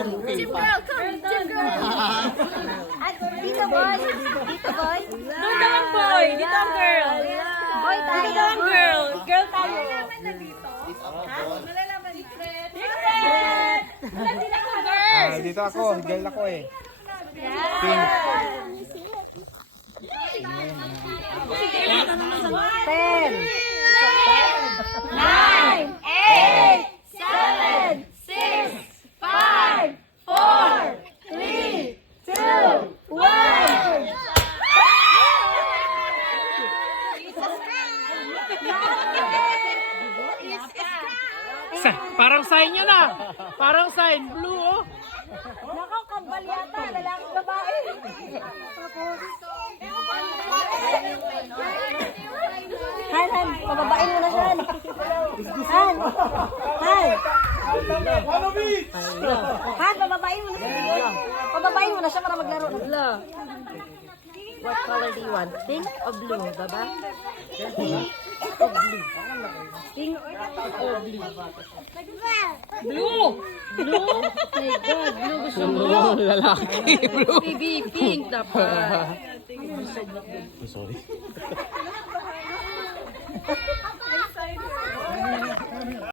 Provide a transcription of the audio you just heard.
Team girl, come! Team girl! Dito boy! Dito boy! Doon daw ang boy, dito ang girl. Boy tayo! Dito daw ang girl. Girl tayo. Secret! Hindi na ako girl. Dito ako, girl ako eh. Pink. 10 9 8 7 6 5 4 3 2 1 Parang sign yun ah. Parang sign. Blue oh. Nakakambal yata, lalaki babae. Han, pababain mo na siya. Han, pababain mo na siya. Pababain mo na siya para maglaro. What color do you want? Pink or blue, baba? Pink or blue? Blue! Blue? My God, blue gusto mo? Lalaki. Blue. Baby, pink dapat. Sorry.